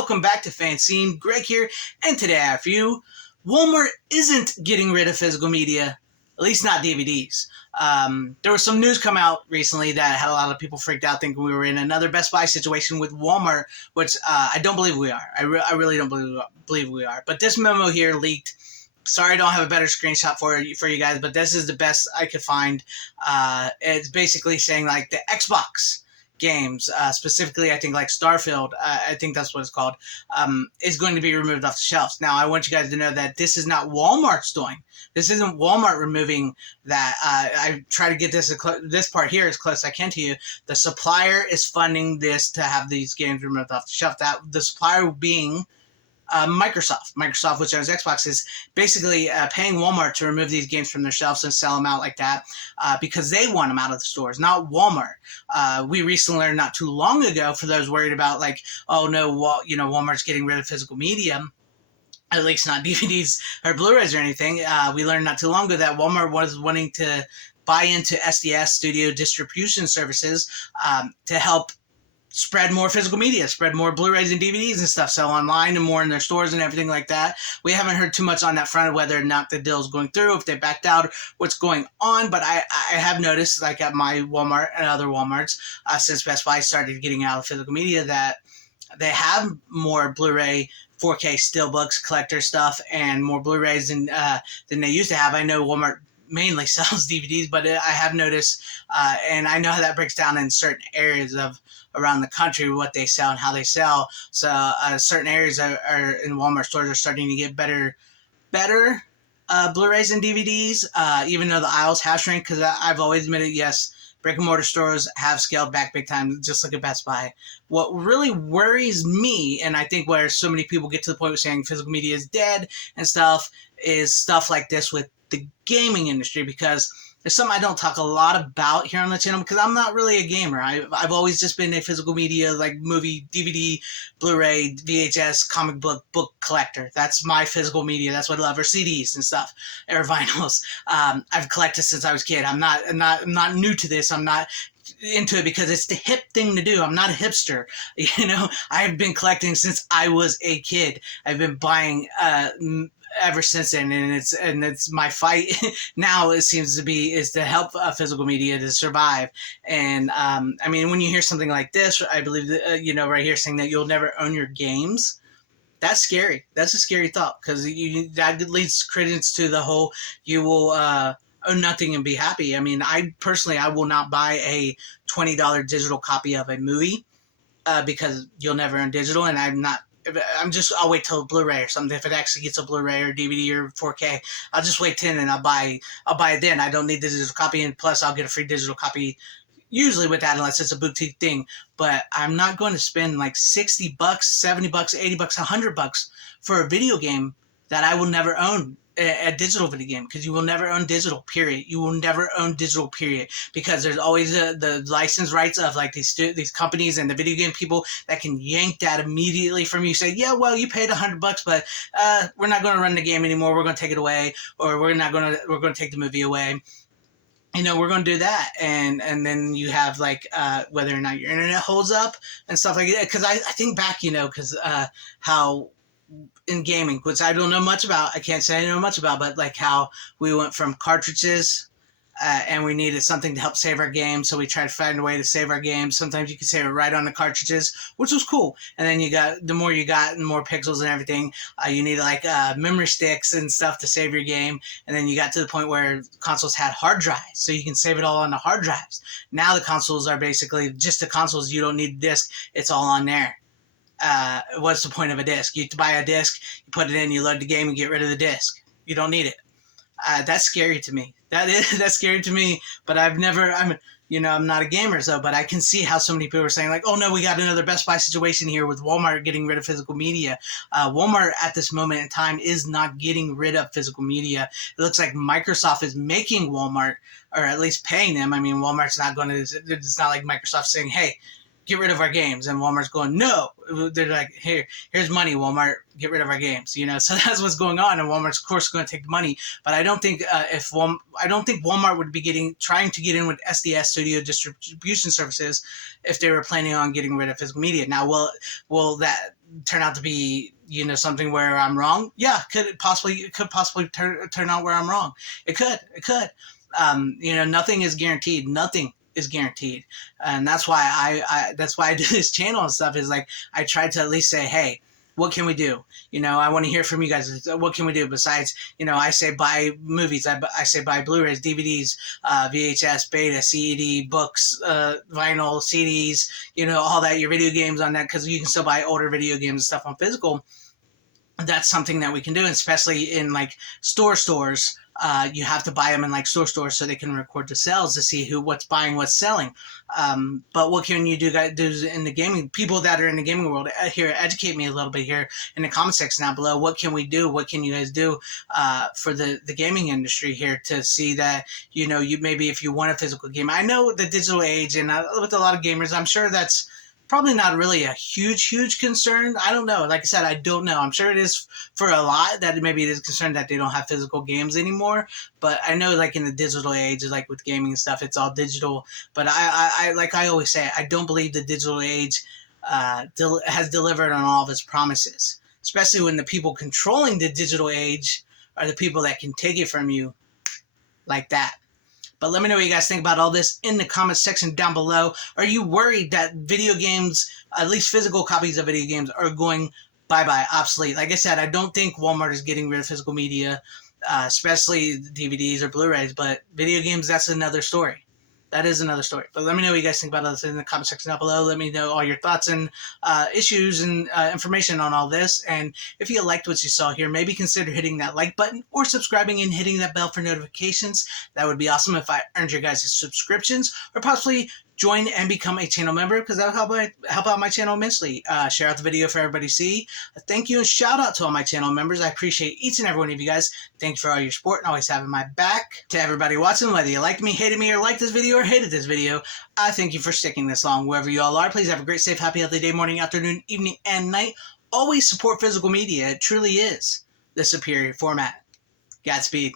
welcome back to FanZcene. Greg here, and today I have for you, Walmart isn't getting rid of physical media, at least not DVDs. There was some news come out recently that had a lot of people freaked out thinking we were in another Best Buy situation with Walmart, which I don't believe we are. I really don't believe we are. But this memo here leaked. Sorry I don't have a better screenshot for you guys, but this is the best I could find. It's basically saying like the Xbox games, specifically I think like Starfield, I think that's what it's called, is going to be removed off the shelves. Now I want you guys to know that this is not Walmart's doing. This isn't Walmart removing that. I try to get this part here as close as I can to you. The supplier is funding this to have these games removed off the shelf. That the supplier being Microsoft, which owns Xbox, is basically paying Walmart to remove these games from their shelves and sell them out like that because they want them out of the stores, not Walmart. We recently learned not too long ago, for those worried about like, oh no, Walmart's getting rid of physical media, at least not DVDs or Blu-rays or anything. We learned not too long ago that Walmart was wanting to buy into SDS Studio Distribution Services to help spread more physical media, spread more Blu-rays and DVDs and stuff, sell online and more in their stores and everything like that. We haven't heard too much on that front of whether or not the deal is going through, if they backed out, what's going on. But I have noticed, like at my Walmart and other Walmarts, since Best Buy started getting out of physical media, that they have more Blu-ray 4K steelbooks, collector stuff, and more Blu-rays than they used to have. I know Walmart mainly sells DVDs, but I have noticed, and I know how that breaks down in certain areas of around the country, what they sell and how they sell. So certain areas are in Walmart stores are starting to get better Blu-rays and DVDs, even though the aisles have shrunk, because I've always admitted, yes, brick and mortar stores have scaled back big time. Just look at Best Buy. What really worries me, and I think where so many people get to the point of saying physical media is dead and stuff, is stuff like this with the gaming industry, because it's something I don't talk a lot about here on the channel because I'm not really a gamer. I've always just been a physical media, like movie, DVD, Blu-ray, VHS, comic book collector. That's my physical media. That's what I love, or CDs and stuff, or vinyls. I've collected since I was a kid. I'm not new to this. I'm not into it because it's the hip thing to do. I'm not a hipster. I've been collecting since I was a kid. I've been buying ever since then, and it's my fight now. It seems to be is to help physical media to survive. And I mean, when you hear something like this, I believe that right here saying that you'll never own your games. That's scary. That's a scary thought, because that leads credence to the whole you will own nothing and be happy. I mean, I will not buy a $20 digital copy of a movie because you'll never own digital, and I'll wait till Blu-ray or something. If it actually gets a Blu-ray or DVD or 4K, I'll just wait 10 and I'll buy it then. I don't need the digital copy, and plus I'll get a free digital copy usually with that, unless it's a boutique thing. But I'm not going to spend like $60, $70, $80, $100 for a video game that I will never own. A digital video game, because you will never own digital, period. You will never own digital, period, because there's always the license rights of like these companies and the video game people that can yank that immediately from you. Say, yeah, well, you paid $100, but we're not going to run the game anymore. We're going to take it away, or we're going to take the movie away. We're going to do that, and then you have like whether or not your internet holds up and stuff like that. Because I think back, because how in gaming, which I don't know much about, I can't say I know much about, but like how we went from cartridges and we needed something to help save our game, so we tried to find a way to save our games. Sometimes you could save it right on the cartridges, which was cool. And then the more you got and more pixels and everything, you needed like memory sticks and stuff to save your game. And then you got to the point where consoles had hard drives, so you can save it all on the hard drives. Now the consoles are basically just the consoles. You don't need a disc. It's all on there. What's the point of a disc? You buy a disc, you put it in, you load the game, and get rid of the disc. You don't need it. That's scary to me. That's scary to me. But I'm not a gamer, but I can see how so many people are saying like, oh no, we got another Best Buy situation here with Walmart getting rid of physical media. Walmart at this moment in time is not getting rid of physical media. It looks like Microsoft is making Walmart, or at least paying them. I mean, Walmart's not going to. It's not like Microsoft saying, hey, get rid of our games, and Walmart's going, no. They're like, here's money, Walmart, get rid of our games. So that's what's going on, and Walmart's of course going to take the money. But I don't think I don't think Walmart would be trying to get in with SDS Studio Distribution Services if they were planning on getting rid of physical media. Now, will that turn out to be something where I'm wrong? Yeah, it could possibly turn out where I'm wrong. It could. Nothing is guaranteed. Nothing is guaranteed, and that's why I do this channel and stuff. Is like I try to at least say, hey, what can we do? I want to hear from you guys. What can we do besides, I say buy movies. I say buy Blu-rays, DVDs, VHS, beta, CD, books, vinyl, CDs, all that, your video games on that, because you can still buy older video games and stuff on physical. That's something that we can do, and especially in like stores. You have to buy them in like stores so they can record the sales to see what's buying, what's selling. But what can you do in the gaming? People that are in the gaming world here, educate me a little bit here in the comment section down below. What can we do? What can you guys do for the gaming industry here to see that you maybe if you want a physical game? I know the digital age, and with a lot of gamers, I'm sure that's probably not really a huge concern. I don't know. Like I said, I don't know. I'm sure it is for a lot that maybe it is concerned that they don't have physical games anymore. But I know like in the digital age, like with gaming and stuff, it's all digital. But I like I always say, I don't believe the digital age has delivered on all of its promises, especially when the people controlling the digital age are the people that can take it from you like that. But let me know what you guys think about all this in the comments section down below. Are you worried that video games, at least physical copies of video games, are going bye-bye, obsolete? Like I said, I don't think Walmart is getting rid of physical media, especially DVDs or Blu-rays. But video games, that's another story. That is another story. But let me know what you guys think about this in the comment section down below. Let me know all your thoughts and issues and information on all this. And if you liked what you saw here, maybe consider hitting that like button or subscribing and hitting that bell for notifications. That would be awesome if I earned your guys' subscriptions, or possibly join and become a channel member, because that will help out my channel immensely. Share out the video for everybody to see. Thank you and shout out to all my channel members. I appreciate each and every one of you guys. Thank you for all your support and always having my back. To everybody watching, whether you liked me, hated me, or liked this video or hated this video, I thank you for sticking this long. Wherever you all are, please have a great, safe, happy, healthy day, morning, afternoon, evening, and night. Always support physical media. It truly is the superior format. Godspeed.